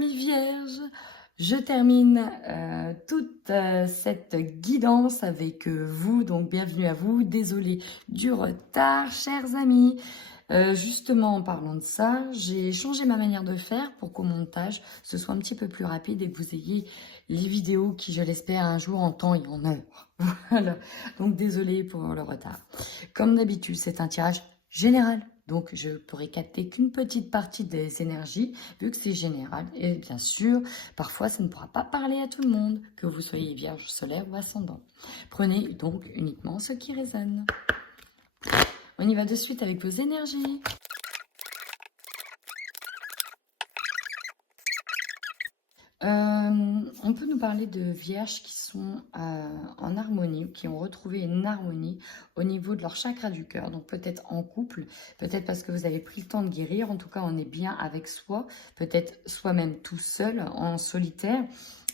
amis vierges, je termine toute cette guidance avec vous, donc bienvenue à vous, désolée du retard, chers amis. Justement, en parlant de ça, j'ai changé ma manière de faire pour qu'au montage, ce soit un petit peu plus rapide et que vous ayez les vidéos qui, je l'espère, un jour en temps et en heure. Voilà, donc désolée pour le retard. Comme d'habitude, c'est un tirage général. Donc, je pourrais capter qu'une petite partie des énergies, vu que c'est général. Et bien sûr, parfois, ça ne pourra pas parler à tout le monde, que vous soyez vierge solaire ou ascendant. Prenez donc uniquement ce qui résonne. On y va de suite avec vos énergies. On peut nous parler de vierges qui sont en harmonie, qui ont retrouvé une harmonie au niveau de leur chakra du cœur. Donc peut-être en couple, peut-être parce que vous avez pris le temps de guérir. En tout cas, on est bien avec soi, peut-être soi-même tout seul, en solitaire,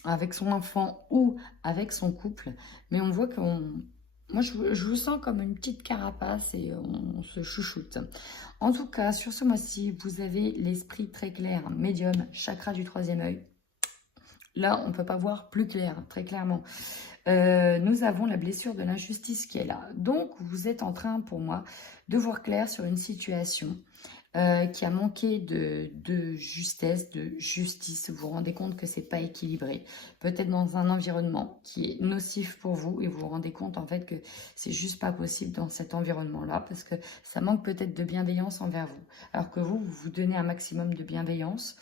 avec son enfant ou avec son couple. Mais on voit qu'on... Moi, je vous sens comme une petite carapace et on se chouchoute. En tout cas, sur ce mois-ci, vous avez l'esprit très clair, médium, chakra du troisième œil. Là, on ne peut pas voir plus clair, très clairement. Nous avons la blessure de l'injustice qui est là. Donc, vous êtes en train, pour moi, de voir clair sur une situation qui a manqué de justesse, de justice. Vous vous rendez compte que c'est pas équilibré. Peut-être dans un environnement qui est nocif pour vous et vous vous rendez compte en fait que c'est juste pas possible dans cet environnement-là parce que ça manque peut-être de bienveillance envers vous. Alors que vous vous donnez un maximum de bienveillance.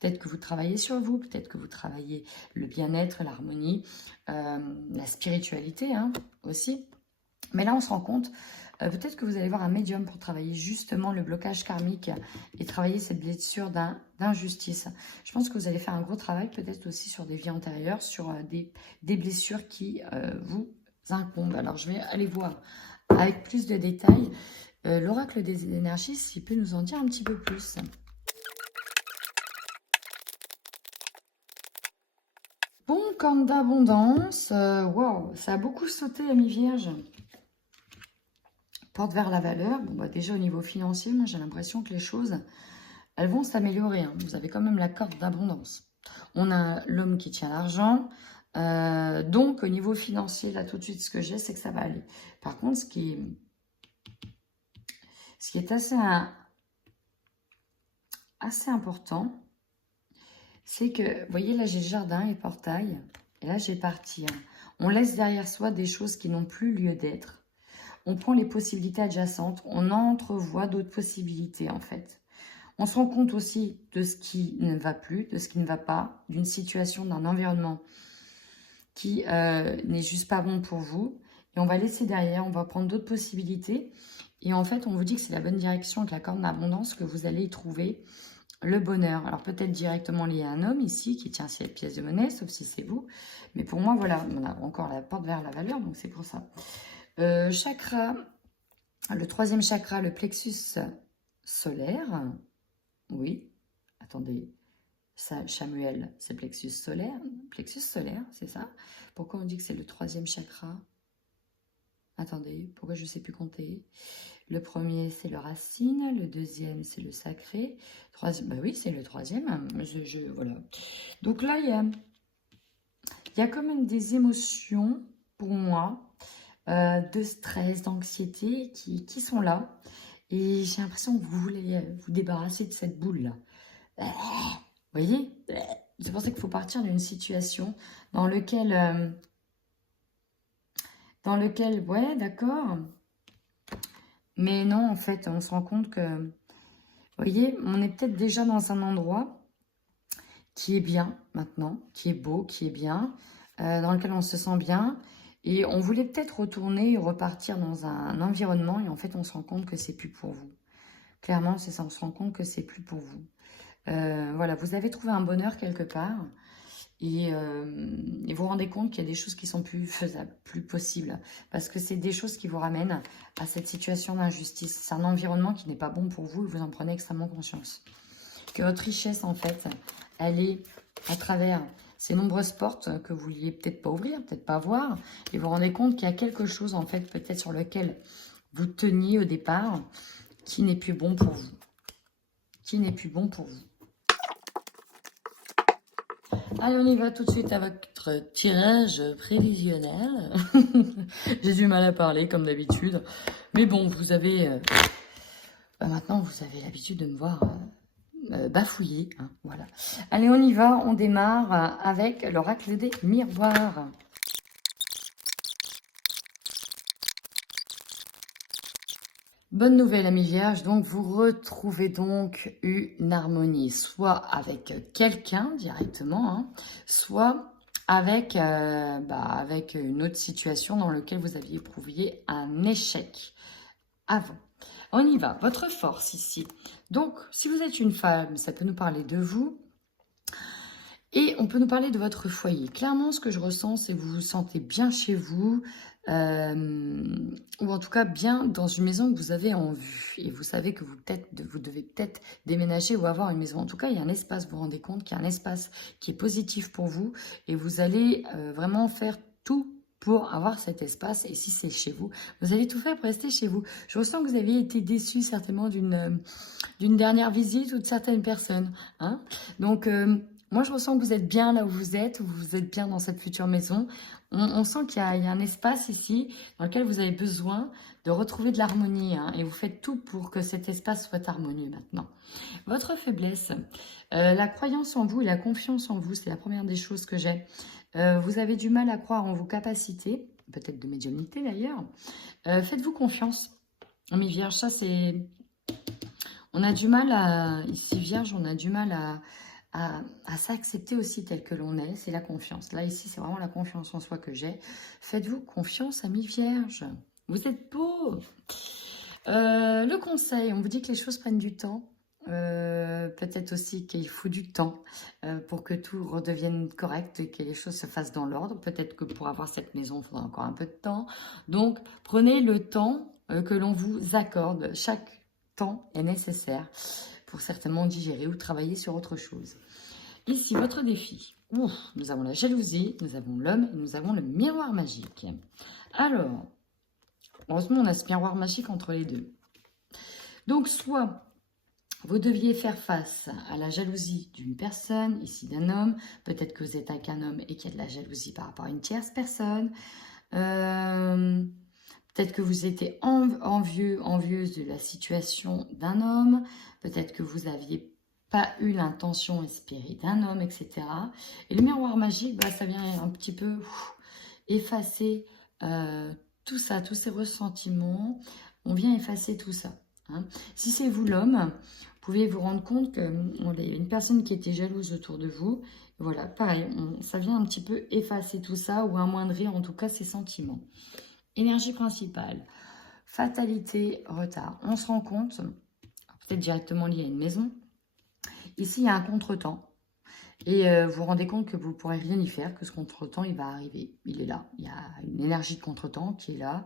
Peut-être que vous travaillez sur vous, peut-être que vous travaillez le bien-être, l'harmonie, la spiritualité aussi. Mais là, on se rend compte, peut-être que vous allez voir un médium pour travailler justement le blocage karmique et travailler cette blessure d'injustice. Je pense que vous allez faire un gros travail, peut-être aussi sur des vies antérieures, sur des blessures qui vous incombent. Alors, je vais aller voir avec plus de détails l'oracle des énergies, s'il peut nous en dire un petit peu plus. Bon, corne d'abondance, wow, ça a beaucoup sauté, amis vierges. Porte vers la valeur. Bon, bah, déjà au niveau financier, moi j'ai l'impression que les choses, elles vont s'améliorer. Vous avez quand même la corde d'abondance. On a l'homme qui tient l'argent. Donc au niveau financier, là tout de suite, ce que j'ai, c'est que ça va aller. Par contre, ce qui est assez important, c'est que, vous voyez, là, j'ai jardin et portail. Et là, j'ai partir. On laisse derrière soi des choses qui n'ont plus lieu d'être. On prend les possibilités adjacentes. On entrevoit d'autres possibilités, en fait. On se rend compte aussi de ce qui ne va plus, de ce qui ne va pas, d'une situation, d'un environnement qui n'est juste pas bon pour vous. Et on va laisser derrière, on va prendre d'autres possibilités. Et en fait, on vous dit que c'est la bonne direction avec la corne d'abondance que vous allez y trouver le bonheur. Alors peut-être directement lié à un homme ici qui tient cette pièce de monnaie, sauf si c'est vous. Mais pour moi, voilà, on a encore la porte vers la valeur, donc c'est pour ça. Chakra, le troisième chakra, le plexus solaire. Oui, attendez, ça, Samuel, c'est plexus solaire. Plexus solaire, c'est ça. Pourquoi on dit que c'est le troisième chakra? Attendez, pourquoi je ne sais plus compter? Le premier, c'est le racine. Le deuxième, c'est le sacré. Troisième, bah oui, c'est le troisième. Voilà. Donc là, il y a quand même des émotions, pour moi, de stress, d'anxiété qui sont là. Et j'ai l'impression que vous voulez vous débarrasser de cette boule-là. Vous voyez? C'est pour ça qu'il faut partir d'une situation dans laquelle... ouais, d'accord. Mais non, en fait, on se rend compte que, vous voyez, on est peut-être déjà dans un endroit qui est bien maintenant, qui est beau, qui est bien, dans lequel on se sent bien. Et on voulait peut-être retourner et repartir dans un environnement et en fait, on se rend compte que c'est plus pour vous. Clairement, c'est ça, on se rend compte que c'est plus pour vous. Voilà, vous avez trouvé un bonheur quelque part. Et vous vous rendez compte qu'il y a des choses qui sont plus faisables, plus possibles. Parce que c'est des choses qui vous ramènent à cette situation d'injustice. C'est un environnement qui n'est pas bon pour vous et vous en prenez extrêmement conscience. Que votre richesse, en fait, elle est à travers ces nombreuses portes que vous ne vouliez peut-être pas ouvrir, peut-être pas voir. Et vous vous rendez compte qu'il y a quelque chose, en fait, peut-être sur lequel vous teniez au départ, qui n'est plus bon pour vous. Qui n'est plus bon pour vous. Allez, on y va tout de suite à votre tirage prévisionnel. J'ai du mal à parler, comme d'habitude. Mais bon, vous avez... maintenant, vous avez l'habitude de me voir bafouiller. Hein, voilà. Allez, on y va. On démarre avec l'oracle des miroirs. Bonne nouvelle, amis vierges, donc vous retrouvez donc une harmonie, soit avec quelqu'un directement, hein, soit avec, avec une autre situation dans laquelle vous aviez éprouvé un échec avant. On y va, votre force ici. Donc, si vous êtes une femme, ça peut nous parler de vous. Et on peut nous parler de votre foyer. Clairement, ce que je ressens, c'est que vous vous sentez bien chez vous, ou en tout cas bien dans une maison que vous avez en vue. Et vous savez que vous devez peut-être déménager ou avoir une maison. En tout cas, il y a un espace, vous vous rendez compte qu'il y a un espace qui est positif pour vous. Et vous allez vraiment faire tout pour avoir cet espace. Et si c'est chez vous, vous allez tout faire pour rester chez vous. Je ressens que vous aviez été déçu certainement d'une dernière visite ou de certaines personnes. Hein, donc... moi, je ressens que vous êtes bien là où vous êtes bien dans cette future maison. On sent qu'il y a un espace ici dans lequel vous avez besoin de retrouver de l'harmonie. Hein, et vous faites tout pour que cet espace soit harmonieux maintenant. Votre faiblesse, la croyance en vous et la confiance en vous, c'est la première des choses que j'ai. Vous avez du mal à croire en vos capacités, peut-être de médiumnité d'ailleurs. Faites-vous confiance. Mes vierges, ça c'est... On a du mal à... Ici, vierge, on a du mal à s'accepter aussi tel que l'on est, c'est la confiance. Là, ici, c'est vraiment la confiance en soi que j'ai. Faites-vous confiance, amis vierges. Vous êtes beaux. Le conseil, on vous dit que les choses prennent du temps. Peut-être aussi qu'il faut du temps pour que tout redevienne correct et que les choses se fassent dans l'ordre. Peut-être que pour avoir cette maison, il faudra encore un peu de temps. Donc, prenez le temps que l'on vous accorde. Chaque temps est nécessaire pour certainement digérer ou travailler sur autre chose. Ici, votre défi. Ouf, nous avons la jalousie, nous avons l'homme et nous avons le miroir magique. Alors, heureusement, on a ce miroir magique entre les deux. Donc, soit vous deviez faire face à la jalousie d'une personne, ici d'un homme. Peut-être que vous êtes avec un homme et qu'il y a de la jalousie par rapport à une tierce personne. Peut-être que vous étiez envieuse de la situation d'un homme. Peut-être que vous n'aviez pas eu l'intention espérée d'un homme, etc. Et le miroir magique, ça vient un petit peu effacer tout ça, tous ces ressentiments. On vient effacer tout ça. Hein. Si c'est vous l'homme, vous pouvez vous rendre compte qu'il y a une personne qui était jalouse autour de vous. Voilà, pareil, ça vient un petit peu effacer tout ça ou amoindrir en tout cas ces sentiments. Énergie principale, fatalité, retard. On se rend compte, peut-être directement lié à une maison. Ici, il y a un contretemps. Et vous vous rendez compte que vous ne pourrez rien y faire, que ce contretemps, il va arriver. Il est là. Il y a une énergie de contretemps qui est là.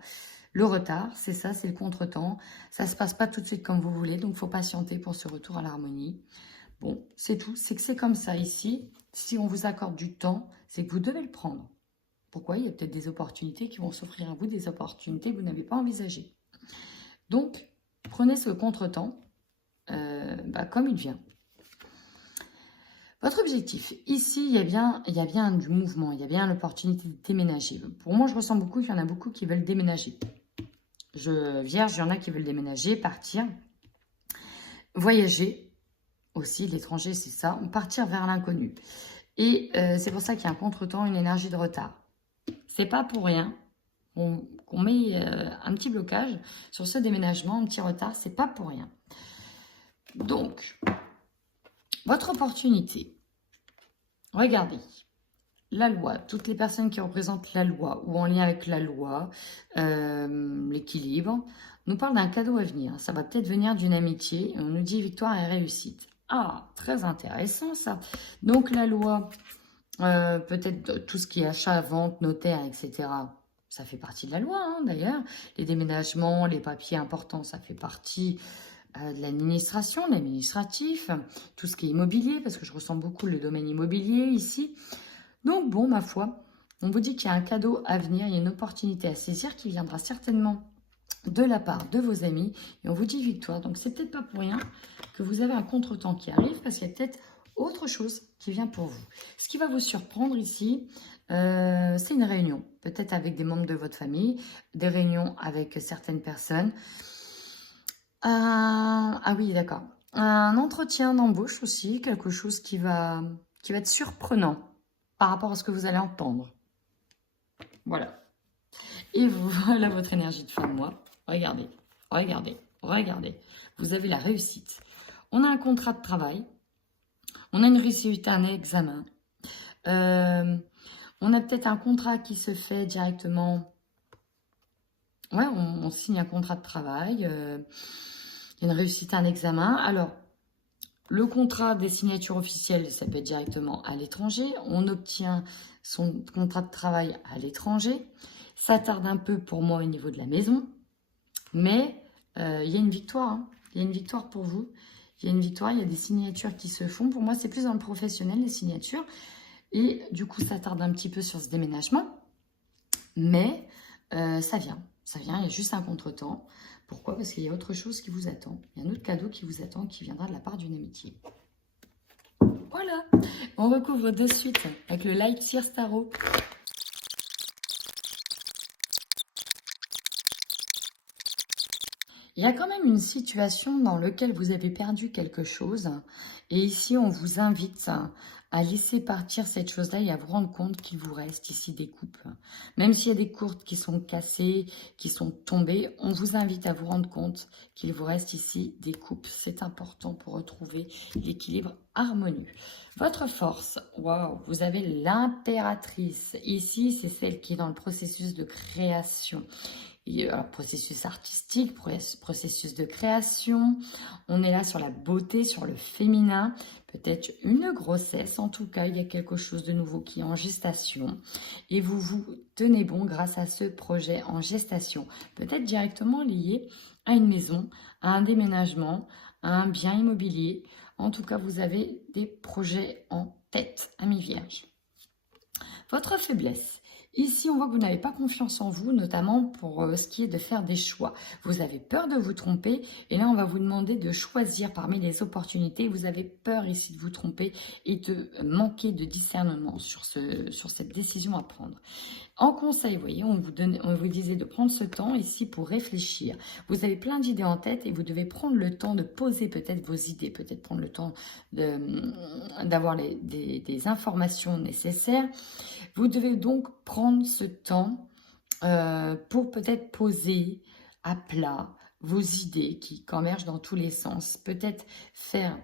Le retard, c'est ça, c'est le contretemps. Ça ne se passe pas tout de suite comme vous voulez, donc il faut patienter pour ce retour à l'harmonie. Bon, c'est tout. C'est que c'est comme ça ici. Si on vous accorde du temps, c'est que vous devez le prendre. Pourquoi? Il y a peut-être des opportunités qui vont s'offrir à vous, des opportunités que vous n'avez pas envisagées. Donc, prenez ce contretemps comme il vient. Votre objectif, ici, il y a bien du mouvement, il y a bien l'opportunité de déménager. Pour moi, je ressens beaucoup qu'il y en a beaucoup qui veulent déménager. Vierge, il y en a qui veulent déménager, partir, voyager aussi, l'étranger, c'est ça, partir vers l'inconnu. Et c'est pour ça qu'il y a un contretemps, une énergie de retard. C'est pas pour rien qu'on met un petit blocage sur ce déménagement, un petit retard, c'est pas pour rien. Donc, votre opportunité, regardez, la loi, toutes les personnes qui représentent la loi ou en lien avec la loi, l'équilibre, nous parlent d'un cadeau à venir. Ça va peut-être venir d'une amitié et on nous dit victoire et réussite. Ah, très intéressant ça. Donc la loi, peut-être tout ce qui est achat, vente, notaire, etc., ça fait partie de la loi hein, d'ailleurs. Les déménagements, les papiers importants, ça fait partie de l'administration, de l'administratif, tout ce qui est immobilier, parce que je ressens beaucoup le domaine immobilier ici. Donc bon, ma foi, on vous dit qu'il y a un cadeau à venir, il y a une opportunité à saisir qui viendra certainement de la part de vos amis. Et on vous dit victoire. Donc c'est peut-être pas pour rien que vous avez un contretemps qui arrive, parce qu'il y a peut-être Autre chose qui vient pour vous. Ce qui va vous surprendre ici, c'est une réunion. Peut-être avec des membres de votre famille, des réunions avec certaines personnes. Ah oui, d'accord. Un entretien d'embauche aussi, quelque chose qui va être surprenant par rapport à ce que vous allez entendre. Voilà. Et voilà votre énergie de fin de mois. Regardez, regardez, regardez. Vous avez la réussite. On a un contrat de travail. On a une réussite à un examen. On a peut-être un contrat qui se fait directement. Ouais, on signe un contrat de travail. Il y a une réussite à un examen. Alors, le contrat des signatures officielles, ça peut être directement à l'étranger. On obtient son contrat de travail à l'étranger. Ça tarde un peu pour moi au niveau de la maison. Mais il y a une victoire. Hein. Il y a une victoire pour vous. Il y a une victoire, il y a des signatures qui se font. Pour moi, c'est plus dans le professionnel, les signatures. Et du coup, ça tarde un petit peu sur ce déménagement. Mais ça vient. Ça vient, il y a juste un contretemps. Pourquoi? Parce qu'il y a autre chose qui vous attend. Il y a un autre cadeau qui vous attend, qui viendra de la part d'une amitié. Voilà. On recouvre de suite avec le Light Seer Tarot. Il y a quand même une situation dans laquelle vous avez perdu quelque chose. Et ici, on vous invite à laisser partir cette chose-là et à vous rendre compte qu'il vous reste ici des coupes. Même s'il y a des courtes qui sont cassées, qui sont tombées, on vous invite à vous rendre compte qu'il vous reste ici des coupes. C'est important pour retrouver l'équilibre harmonieux. Votre force, waouh, vous avez l'impératrice. Ici, c'est celle qui est dans le processus de création. Alors, processus artistique, processus de création. On est là sur la beauté, sur le féminin. Peut-être une grossesse. En tout cas, il y a quelque chose de nouveau qui est en gestation. Et vous vous tenez bon grâce à ce projet en gestation. Peut-être directement lié à une maison, à un déménagement, à un bien immobilier. En tout cas, vous avez des projets en tête, amis vierges. Votre faiblesse. Ici, on voit que vous n'avez pas confiance en vous, notamment pour ce qui est de faire des choix. Vous avez peur de vous tromper et là, on va vous demander de choisir parmi les opportunités. Vous avez peur ici de vous tromper et de manquer de discernement sur cette décision à prendre. En conseil, vous voyez, on vous disait de prendre ce temps ici pour réfléchir. Vous avez plein d'idées en tête et vous devez prendre le temps de poser peut-être vos idées, peut-être prendre le temps d'avoir des informations nécessaires. Vous devez donc prendre ce temps pour peut-être poser à plat vos idées qui convergent dans tous les sens. Peut-être faire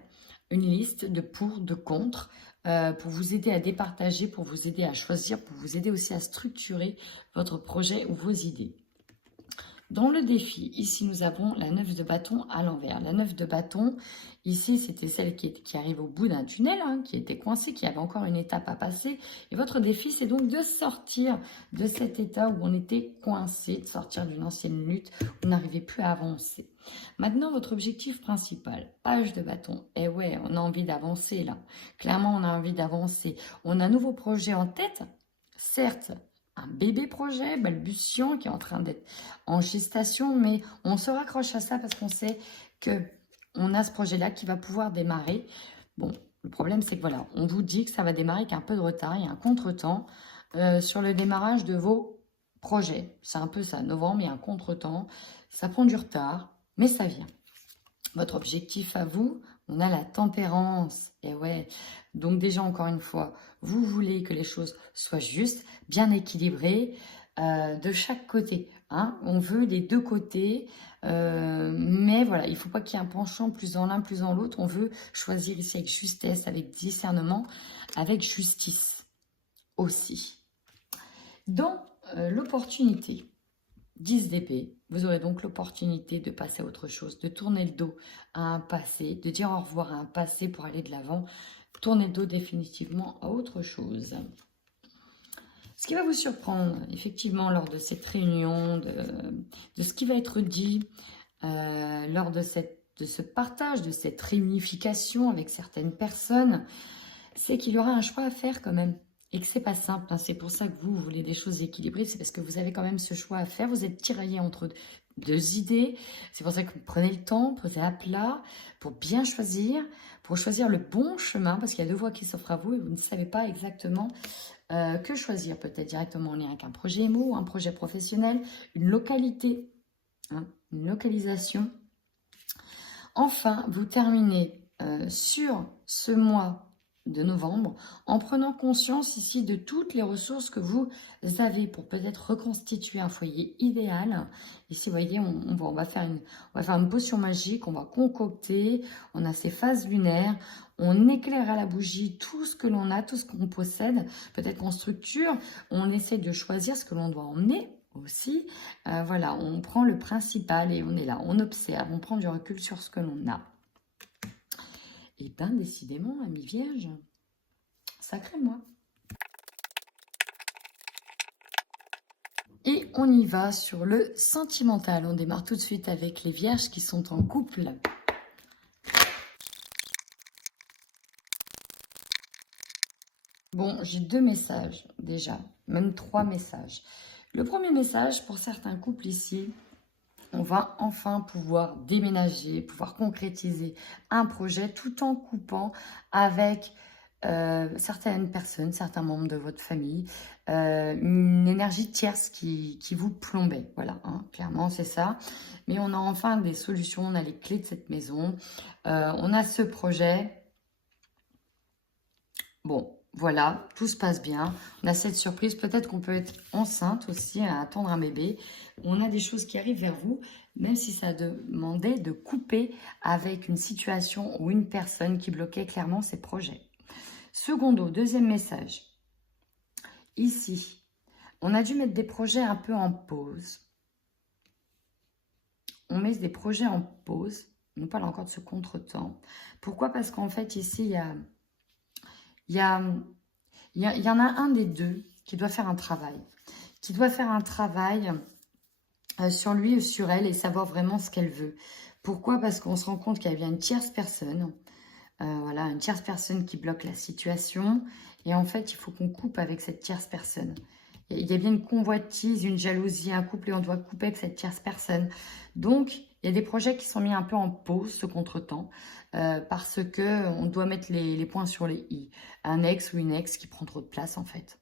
une liste de pour, de contre, pour vous aider à départager, pour vous aider à choisir, pour vous aider aussi à structurer votre projet ou vos idées. Dans le défi, ici, nous avons la 9 de bâton à l'envers. La 9 de bâton, ici, c'était celle qui arrive au bout d'un tunnel, hein, qui était coincée, qui avait encore une étape à passer. Et votre défi, c'est donc de sortir de cet état où on était coincé, de sortir d'une ancienne lutte où on n'arrivait plus à avancer. Maintenant, votre objectif principal, page de bâton. Eh ouais, on a envie d'avancer là. Clairement, on a envie d'avancer. On a un nouveau projet en tête, certes, un bébé projet balbutiant qui est en train d'être en gestation, mais on se raccroche à ça parce qu'on sait qu'on a ce projet-là qui va pouvoir démarrer. Bon, le problème, c'est que voilà, on vous dit que ça va démarrer avec un peu de retard, il y a un contretemps sur le démarrage de vos projets. C'est un peu ça, novembre, il y a un contretemps, ça prend du retard, mais ça vient. Votre objectif à vous, on a la tempérance. Et ouais, donc déjà, encore une fois, vous voulez que les choses soient justes, bien équilibrées de chaque côté. Hein. On veut les deux côtés, mais voilà, il ne faut pas qu'il y ait un penchant plus dans l'un, plus dans l'autre. On veut choisir ici avec justesse, avec discernement, avec justice aussi. Dans l'opportunité, 10 d'épée, vous aurez donc l'opportunité de passer à autre chose, de tourner le dos à un passé, de dire au revoir à un passé pour aller de l'avant, tourner le dos définitivement à autre chose. Ce qui va vous surprendre, effectivement, lors de cette réunion, de ce qui va être dit, lors de ce partage, de cette réunification avec certaines personnes, c'est qu'il y aura un choix à faire quand même. et que c'est pas simple, hein. C'est pour ça que vous voulez des choses équilibrées, c'est parce que vous avez quand même ce choix à faire. Vous êtes tiraillé entre deux idées. C'est pour ça que vous prenez le temps, posez à plat, pour bien choisir, pour choisir le bon chemin, parce qu'il y a deux voies qui s'offrent à vous et vous ne savez pas exactement que choisir. Peut-être directement en lien avec un projet émo, un projet professionnel, une localité, hein, une localisation. Enfin, vous terminez sur ce mois de novembre en prenant conscience ici de toutes les ressources que vous avez pour peut-être reconstituer un foyer idéal. Ici, vous voyez, on va faire une potion magique, on va concocter, on a ces phases lunaires, on éclaire à la bougie tout ce que l'on a, tout ce qu'on possède, peut-être qu'on structure, on essaie de choisir ce que l'on doit emmener aussi. Voilà, on prend le principal et on est là, on observe, on prend du recul sur ce que l'on a. Et bien, décidément, ami Vierge, sacré moi. Et on y va sur le sentimental. On démarre tout de suite avec les Vierges qui sont en couple. Bon, j'ai 2 messages déjà, même 3 messages. Le premier message, pour certains couples ici, on va enfin pouvoir déménager, pouvoir concrétiser un projet tout en coupant avec certaines personnes, certains membres de votre famille, une énergie tierce qui vous plombait. Voilà, hein, clairement c'est ça. Mais on a enfin des solutions, on a les clés de cette maison, on a ce projet. Bon, voilà, tout se passe bien. On a cette surprise. Peut-être qu'on peut être enceinte aussi, à attendre un bébé. On a des choses qui arrivent vers vous, même si ça demandait de couper avec une situation ou une personne qui bloquait clairement ses projets. Secondo, deuxième message. Ici, on a dû mettre des projets un peu en pause. On met des projets en pause. On parle encore de ce contretemps. Pourquoi? Parce qu'en fait, ici, il y en a un des deux qui doit faire un travail. Qui doit faire un travail sur lui ou sur elle et savoir vraiment ce qu'elle veut. Pourquoi? Parce qu'on se rend compte qu'il y a bien une tierce personne. Voilà, une tierce personne qui bloque la situation. Et en fait, il faut qu'on coupe avec cette tierce personne. Il y a bien une convoitise, une jalousie, un couple et on doit couper avec cette tierce personne. Donc, il y a des projets qui sont mis un peu en pause, ce contretemps, parce qu'on doit mettre les points sur les i. Un ex ou une ex qui prend trop de place, en fait.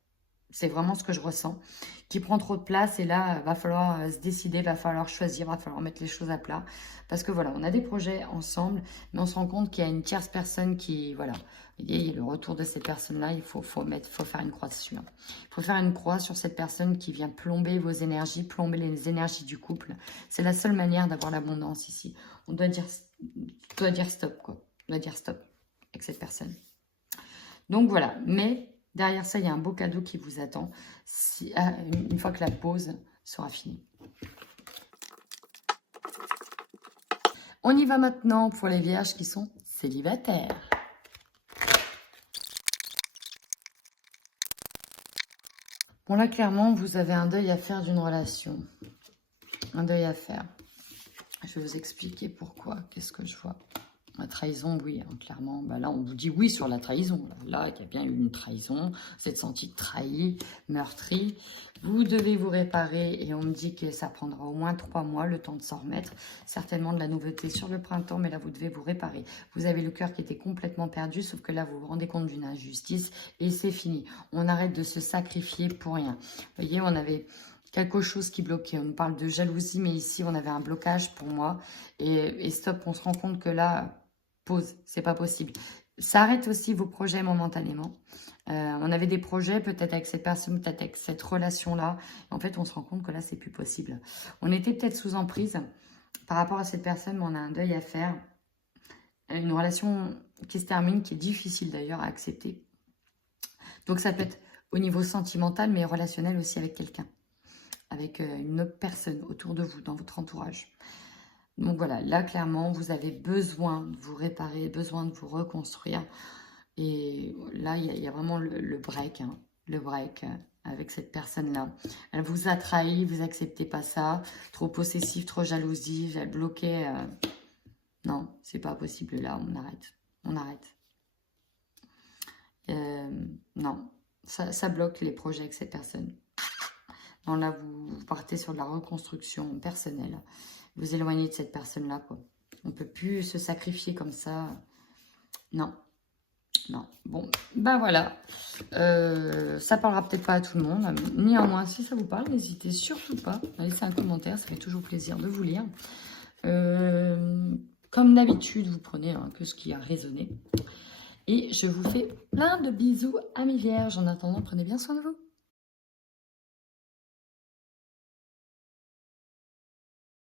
C'est vraiment ce que je ressens. Qui prend trop de place et là, va falloir se décider, va falloir choisir, va falloir mettre les choses à plat. Parce que voilà, on a des projets ensemble, mais on se rend compte qu'il y a une tierce personne qui, voilà, il y a le retour de ces personnes-là, il faut faire une croix dessus. Il faut faire une croix sur cette personne qui vient plomber vos énergies, plomber les énergies du couple. C'est la seule manière d'avoir l'abondance ici. On doit dire stop, quoi. On doit dire stop avec cette personne. Donc voilà, mais derrière ça, il y a un beau cadeau qui vous attend une fois que la pause sera finie. On y va maintenant pour les vierges qui sont célibataires. Bon là, clairement, vous avez un deuil à faire d'une relation. Un deuil à faire. Je vais vous expliquer pourquoi. Qu'est-ce que je vois? La trahison, oui, hein, clairement. Bah là, on vous dit oui sur la trahison. Là, il y a bien eu une trahison. Vous êtes senti trahi, meurtri. Vous devez vous réparer et on me dit que ça prendra au moins 3 mois, le temps de s'en remettre. Certainement de la nouveauté sur le printemps, mais là, vous devez vous réparer. Vous avez le cœur qui était complètement perdu, sauf que là, vous vous rendez compte d'une injustice et c'est fini. On arrête de se sacrifier pour rien. Vous voyez, on avait quelque chose qui bloquait. On nous parle de jalousie, mais ici, on avait un blocage pour moi. Et stop, on se rend compte que là... Pause, c'est pas possible. Ça arrête aussi vos projets momentanément. On avait des projets peut-être avec cette personne, peut-être avec cette relation-là. En fait, on se rend compte que là, c'est plus possible. On était peut-être sous emprise par rapport à cette personne, mais on a un deuil à faire. Une relation qui se termine, qui est difficile d'ailleurs à accepter. Donc, ça peut être au niveau sentimental, mais relationnel aussi avec quelqu'un. Avec une autre personne autour de vous, dans votre entourage. Donc voilà, là, clairement, vous avez besoin de vous réparer, besoin de vous reconstruire. Et là, il y a vraiment le break, hein, le break avec cette personne-là. Elle vous a trahi, vous acceptez pas ça. Trop possessif, trop jalousie, elle bloquait. Non, c'est pas possible. Là, on arrête. On arrête. Non, Ça bloque les projets avec cette personne. Non, là, vous partez sur de la reconstruction personnelle. Vous éloignez de cette personne-là, quoi. On ne peut plus se sacrifier comme ça. Non. Non. Bon, ben voilà. Ça parlera peut-être pas à tout le monde. Néanmoins, si ça vous parle, n'hésitez surtout pas à laisser un commentaire. Ça fait toujours plaisir de vous lire. Comme d'habitude, vous prenez que ce qui a résonné. Et je vous fais plein de bisous, amis vierges. En attendant, prenez bien soin de vous.